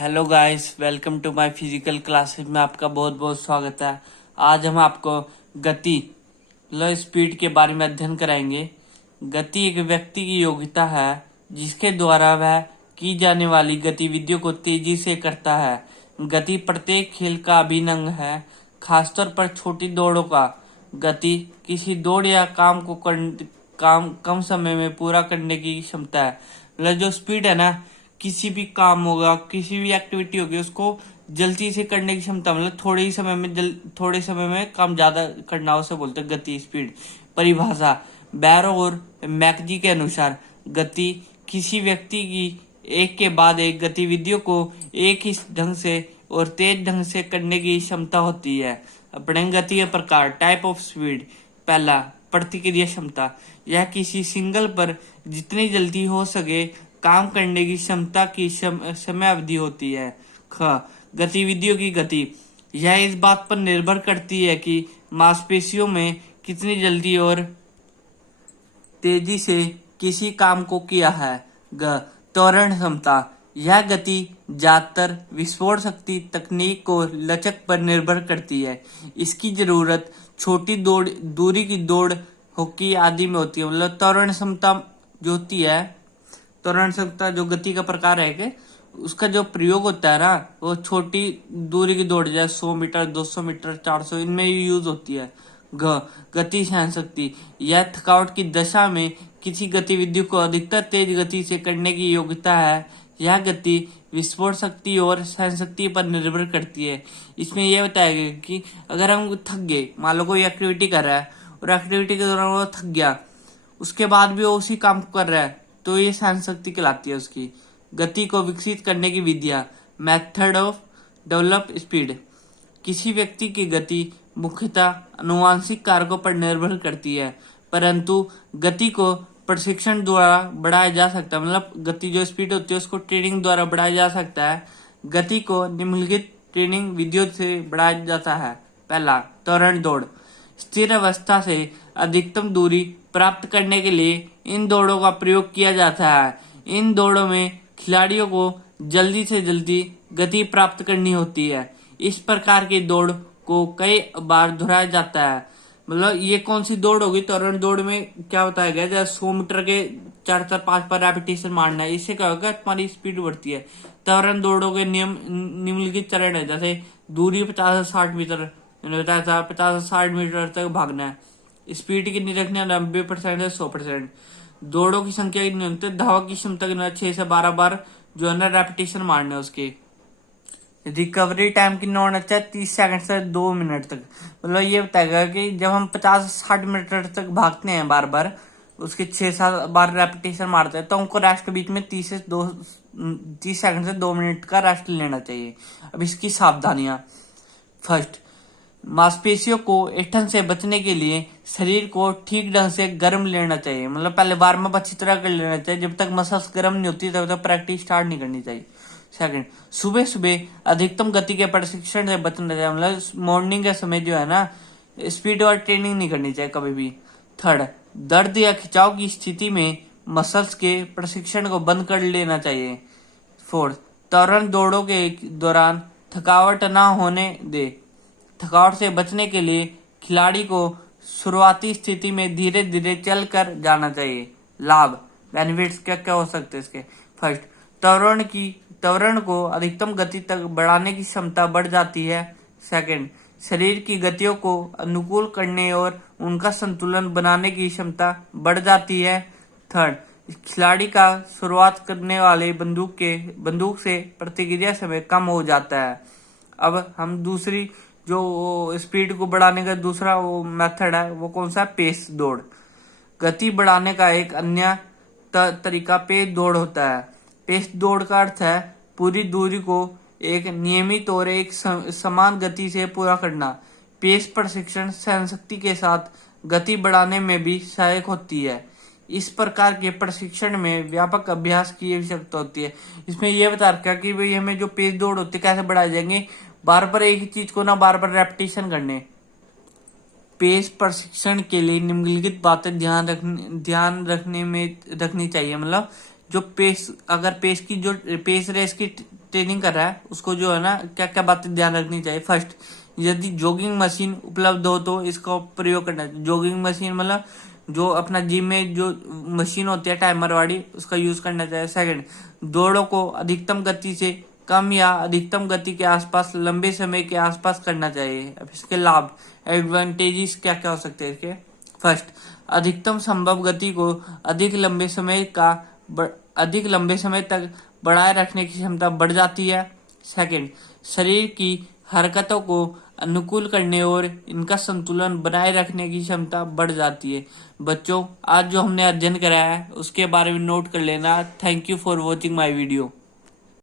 Hello guys, welcome to my physical classes में आपका बहुत बहुत स्वागत है। आज हम आपको गति मतलब स्पीड के बारे में अध्ययन कराएंगे। गति एक व्यक्ति की योग्यता है जिसके द्वारा वह की जाने वाली गतिविधियों को तेजी से करता है। गति प्रत्येक खेल का अभिन्न अंग है, खासतौर पर छोटी दौड़ों का। गति किसी दौड़ या काम को काम कम समय में पूरा करने की क्षमता है। मतलब जो स्पीड है ना, किसी भी काम होगा, किसी भी एक्टिविटी होगी, उसको जल्दी से करने की क्षमता, मतलब थोड़े समय में काम ज्यादा करना, उसे बोलते हैं गति, स्पीड। परिभाषा बैरो और मैकजी के अनुसार गति किसी व्यक्ति की एक के बाद एक गतिविधियों को एक ही ढंग से और तेज ढंग से करने की क्षमता होती है। अपने गति के प्रकार, टाइप ऑफ स्पीड। पहला, प्रतिक्रिया क्षमता। यह किसी सिंगल पर जितनी जल्दी हो सके काम करने की क्षमता की समय अवधि होती है। ख, गतिविधियों की गति। यह इस बात पर निर्भर करती है कि मांसपेशियों में कितनी जल्दी और तेजी से किसी काम को किया है। ग, त्वरण क्षमता। यह गति ज्यादातर विस्फोट शक्ति, तकनीक और लचक पर निर्भर करती है। इसकी जरूरत छोटी दूरी की दौड़, हॉकी आदि में होती है। मतलब त्वरण क्षमता जो होती है, त्वरण क्षमता जो गति का प्रकार है कि उसका जो प्रयोग होता है ना, वो छोटी दूरी की दौड़, जैसे 100 मीटर, 200 मीटर, 400, इनमें यूज होती है। ग, गति सहन शक्ति। यह थकावट की दशा में किसी गतिविधि को अधिकतर तेज गति से करने की योग्यता है। यह गति विस्फोट शक्ति और सहन शक्ति पर निर्भर करती है। इसमें यह बताया गया कि अगर हम थक गए, मान लो कोई एक्टिविटी कर रहा है और एक्टिविटी के दौरान वो थक गया, उसके बाद भी वो उसी काम को कर रहा है, तो ये सहन शक्ति कहलाती है उसकी। गति को विकसित करने की विधियां, मेथड ऑफ डेवलप स्पीड। किसी व्यक्ति की गति मुख्यतः आनुवंशिक कारकों पर निर्भर करती है, परंतु गति को प्रशिक्षण द्वारा बढ़ाया जा सकता है। मतलब गति जो स्पीड होती है उसको ट्रेनिंग द्वारा बढ़ाया जा सकता है। गति को निम्नलिखित ट्रेनिंग विधियों से बढ़ाया जाता है। पहला, त्वरण दौड़। स्थिर अवस्था से अधिकतम दूरी प्राप्त करने के लिए इन दौड़ों का प्रयोग किया जाता है। इन दौड़ों में खिलाड़ियों को जल्दी से जल्दी गति प्राप्त करनी होती है। इस प्रकार की दौड़ को कई बार दोहराया जाता है। मतलब ये कौन सी दौड़ होगी? त्वरण दौड़ में क्या बताया गया, जैसे 100 मीटर के 4-4-5 रेपिटेशन मारना है, इससे क्या होगा, तुम्हारी स्पीड बढ़ती है। त्वरण दौड़ों के नियम निम्नलिखित चरण है, जैसे दूरी 50-60 मीटर, 50-60 मीटर तक भागना है। स्पीड कितनी रखनी है? 90% से 100%। दौड़ों की संख्या कितनी होती है? धावक की क्षमता कितना? 6 से 12 बार जो है ना रेपिटेशन मारना है उसके। रिकवरी टाइम कितना होना चाहिए? 30 सेकंड से 2 मिनट तक। मतलब ये बताएगा कि जब हम 50-60 मीटर तक भागते हैं बार बार, उसके 6-7 बार रेपिटेशन मारते हैं, तो हमको रेस्ट बीच में 30 सेकंड से 2 मिनट का रेस्ट लेना चाहिए। अब इसकी सावधानियां। फर्स्ट, मांसपेशियों को ऐंठन से बचने के लिए शरीर को ठीक ढंग से गर्म लेना चाहिए। मतलब पहले वार्म अप अच्छी तरह कर लेना चाहिए। जब तक मसल्स गर्म नहीं होती तब तक प्रैक्टिस स्टार्ट नहीं करनी चाहिए। सेकंड, सुबह सुबह अधिकतम गति के प्रशिक्षण से बचना चाहिए। मतलब मॉर्निंग के समय जो है ना, स्पीड और ट्रेनिंग नहीं करनी चाहिए कभी भी। थर्ड, दर्द या खिंचाव की स्थिति में मसल्स के प्रशिक्षण को बंद कर लेना चाहिए। फोर्थ, त्वरण दौड़ों के दौरान थकावट ना होने दे। थकावट से बचने के लिए खिलाड़ी को शुरुआती स्थिति में धीरे धीरे चल कर जाना चाहिए। लाभ, बेनिफिट्स क्या क्या हो सकते हैं इसके? फर्स्ट, त्वरण को अधिकतम गति तक बढ़ाने की क्षमता बढ़ जाती है। सेकंड, शरीर की गतियों को अनुकूल करने और उनका संतुलन बनाने की क्षमता बढ़ जाती है। थर्ड, खिलाड़ी का शुरुआत करने वाले बंदूक से प्रतिक्रिया समय कम हो जाता है। अब हम दूसरी जो स्पीड को बढ़ाने का दूसरा वो मेथड है, वो कौन सा? पेस दौड़। गति बढ़ाने का एक अन्य तरीका पेस दौड़ होता है। पेस दौड़ का अर्थ है पूरी दूरी को एक नियमित और एक समान गति से पूरा करना। पेस प्रशिक्षण सहनशक्ति के साथ गति बढ़ाने में भी सहायक होती है। इस प्रकार के प्रशिक्षण में व्यापक अभ्यास की आवश्यकता होती है। इसमें यह बता रखा कि भाई हमें जो पेस दौड़ होती है कैसे बढ़ाए जाएंगे, बार बार एक ही चीज को ना बार बार रेपिटेशन करने। पेस प्रशिक्षण के लिए निम्नलिखित बातें ध्यान रखनी चाहिए। मतलब जो पेस, अगर पेस रेस की ट्रेनिंग कर रहा है उसको जो है ना क्या क्या बातें ध्यान रखनी चाहिए। फर्स्ट, यदि जॉगिंग मशीन उपलब्ध हो तो इसका प्रयोग करना चाहिए। जॉगिंग मशीन मतलब जो अपना जिम में जो मशीन होती है टाइमर वाली, उसका यूज करना चाहिए। सेकंड, दौड़ों को अधिकतम गति से कम या अधिकतम गति के आसपास लंबे समय के आसपास करना चाहिए। अब इसके लाभ, एडवांटेजेस क्या क्या हो सकते हैं इसके। फर्स्ट, अधिकतम संभव गति को अधिक लंबे समय तक बढ़ाए रखने की क्षमता बढ़ जाती है। सेकंड, शरीर की हरकतों को अनुकूल करने और इनका संतुलन बनाए रखने की क्षमता बढ़ जाती है। बच्चों, आज जो हमने अध्ययन कराया है उसके बारे में नोट कर लेना। Thank you for watching my video.